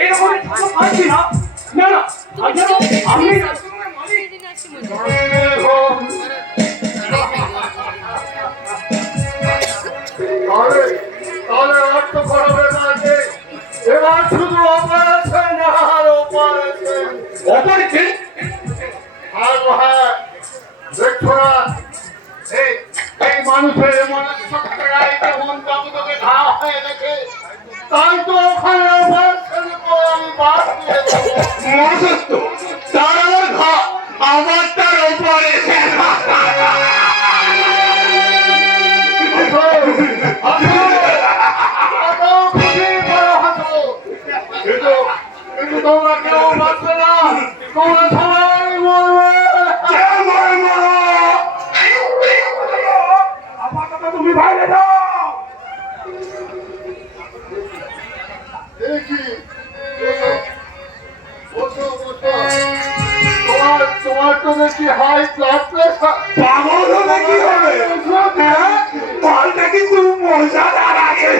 এরকম পাচ্ছি না। না না আমি তাহলে অর্থ করবে কাজে এবার শুধু অপারেশন আর অপারেশন অপারেশন। আর হ্যাঁ দেখছো না এই এই মানুষের মনস্থায় কেমন জগতকে ঘা হয়ে গেছে, তাই তো ওখানে অপারেশন করে আমি বাদ দিয়ে দেবো। মনসত্ব তার আমার ঘা, আমার তার অপারেশন। কিন্তু তোমরা কেউ বাঁচবে না, তোমরা সবাই মরবে। আমার কথা তুমি বাইরে যাও। তোমার তো দেখি হাই ব্লাড প্রেশার। পাগল হলে কি হবে? বলটা কিন্তু মজাদার আছে।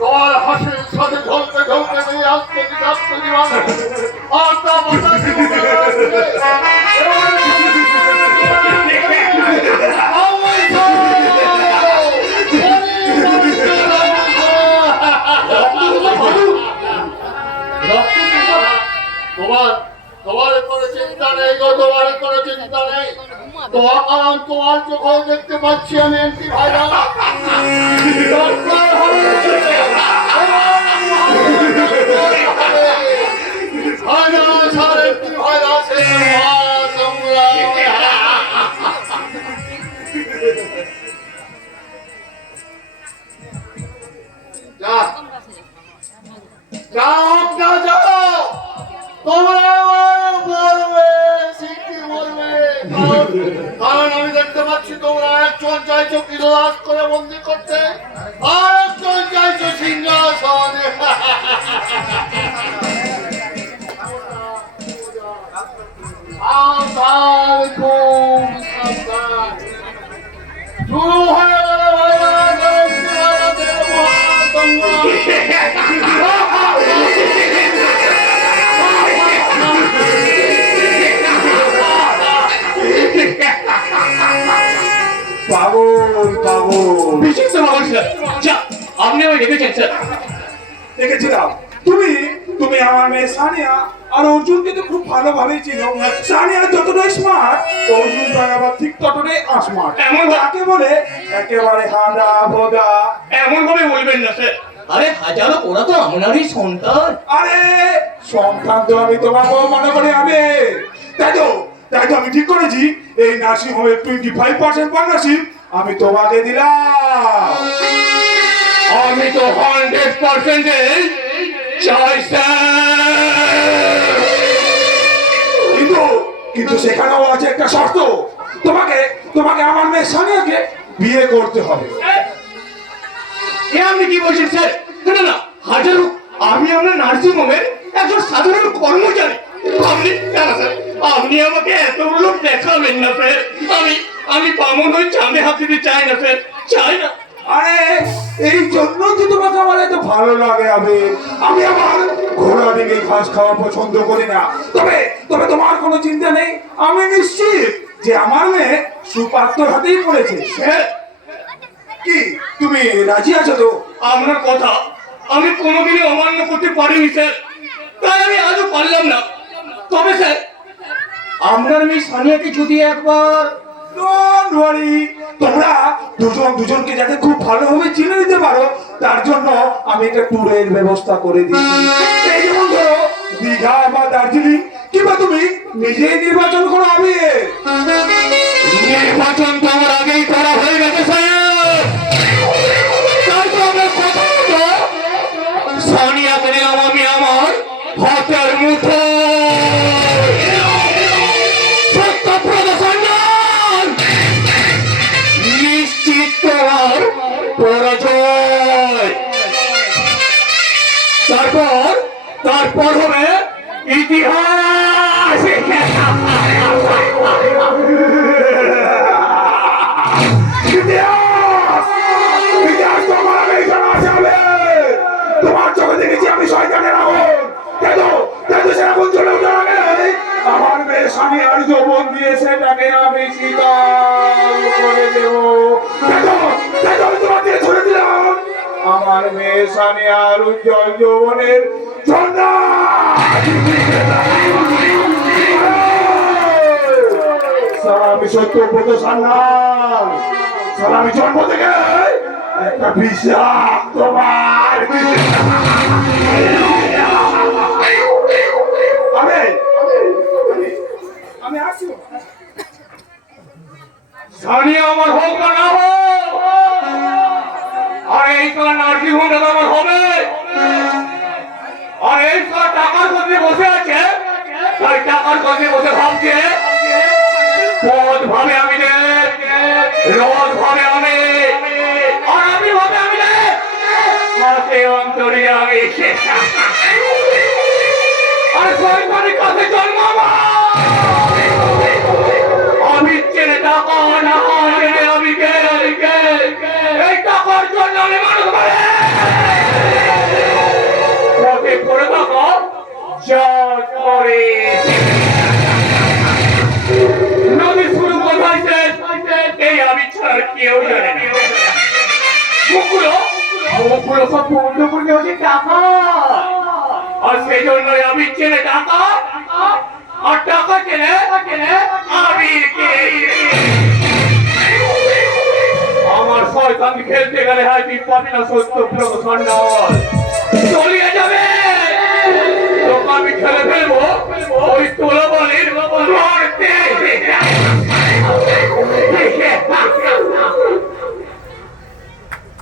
তোমার হাসির সাথে ঢলতে ঢলতে নিয়ে আসতে আসতে দিবানা আর তা তোমার কোনো চিন্তা নেই গো, তোমার কোনো চিন্তা নেই। তোমার কারণ তোমার চোখেও দেখতে পাচ্ছি আমি এমপি ভাইরা কারণ আমি দেখতে পাচ্ছি তোমরা একজন চাইছো কিলাস করে বন্দি করতে, আর একজন চাইছো সিংহাসনে। শুরু হয়ে গেল পাগল পাগল বিচিত্র মানুষ স্যার। যা, আপনি আমায় ডেকেছেন স্যার। দেখেছিলাম তুমি তুমি আমার মেয়ে সানিয়া আর অর্জুনকে তো খুব ভালোভাবেই চিনো। সানিয়া যতটাই স্মার্ট, অর্জুন আবার ঠিক ততটাই আসমার্ট। এমন তাকে বলে একেবারে হাঁদা ভোদা। এমন ভাবে বলবেন না স্যার। আরে হাজারো, ওরা তো আপনারই সন্তান। আরে সন্তান তো আমি তোমাকেও মনে করি আমি। তাই তো আমি ঠিক করেছি এই নার্সিং হোমের 25% পার্টনারশিপ আমি তোমাকে দিলাম। আমি তো 100% চাই স্যার। কিন্তু সেখানেও আছে একটা শর্ত। তোমাকে আমার মেয়ে সানিয়াকে বিয়ে করতে হবে। এ আপনি কি বলছেন স্যার? না না, হাজারো, আমি আপনার নার্সিং হোমের একজন সাধারণ কর্মচারী। আপনি না না স্যার, আপনি আমাকে এতগুলো দেখাবেন না স্যার। আমি বামন হয়ে চাঁদে হাত দিতে চাই না স্যার, চাই না। আরে এই জন্য তো তোমাকে আমার এত ভালো লাগে। আমি আমার ঘোড়া ডিঙে ঘাস খাওয়া পছন্দ করি না। তবে তবে তোমার কোনো চিন্তা নেই, আমি নিশ্চিত যে আমার মেয়ে সুপাত্রর হাতেই পড়েছে। স্যার, কি তুমি রাজি আছো তো? আপনার কথা আমি কোনোদিনই অমান্য করতে পারিনি স্যার, তাই আমি আজও পারলাম না। তবে স্যার, আপনার মেয়ে সানিয়াকে যদি একবার ডোন্ট ওয়ারি, তোমরা দুজনকে যাতে খুব ভালোভাবে চিনে নিতে পারো তার জন্য আমি একটা ট্যুরের ব্যবস্থা করে দিচ্ছি। এই যেমন ধরো দীঘা বা দার্জিলিং, কিংবা তুমি নিজেই নির্বাচন করো। আমি নির্বাচন তো আমার আগেই করা হয়ে গেছে স্যার। তাই তো আমার কথা মতো সানিয়াকে আমি আমার হাতের মুঠো নিশ্চিত তোমার পরাজয়। তারপর হবে ইতিহাস। তোমাকে আমি শীতল করে দেব। দেখো, দেখো, আমি তোমাকে ধরে দিলাম আমার মেয়ে সানিয়ার উজ্জ্বল যৌবনের ঝর্ণা। আমি সত্যব্রত সান্যাল, আমি জন্ম থেকে একটা বিশ্বাস তোমার আমি আসি। সানিয়া আমার হোক বা না হোক, আর এই তো নার্সিং হোমটা আমার হবে, আর এই তো টাকার কথা বসে আছে, তাই টাকার কথা বসে ভাবছে পদ ভাবে আমি রে, রোদ ভাবে আমি, আর আমি ভাবে আমি রে, হাতে অন্তরে আমি। আর সরকারের কাছে জন্ম আমি চেনে টাকা না চেনে আমি কে, এই টাকার জন্য আমি মানুষ মারে পথে পড়ে থাকো জট করে নদী শুরু কোথায় শেষ এই আমি ছাড়া কেউ জানে না। মুখগুলো সব বন্ধ করে হচ্ছে টাকা, আর সেই জন্যই আমি চেনে টাকা, আর টাকা চেনে আমি কে। আমার শয়তান খেলতে গেলে হয় তুই পাবি না সত্যব্রত সান্যাল, চলিয়ে যাবে তোকে আমি খেলে ফেলবো ওই তোলা বলির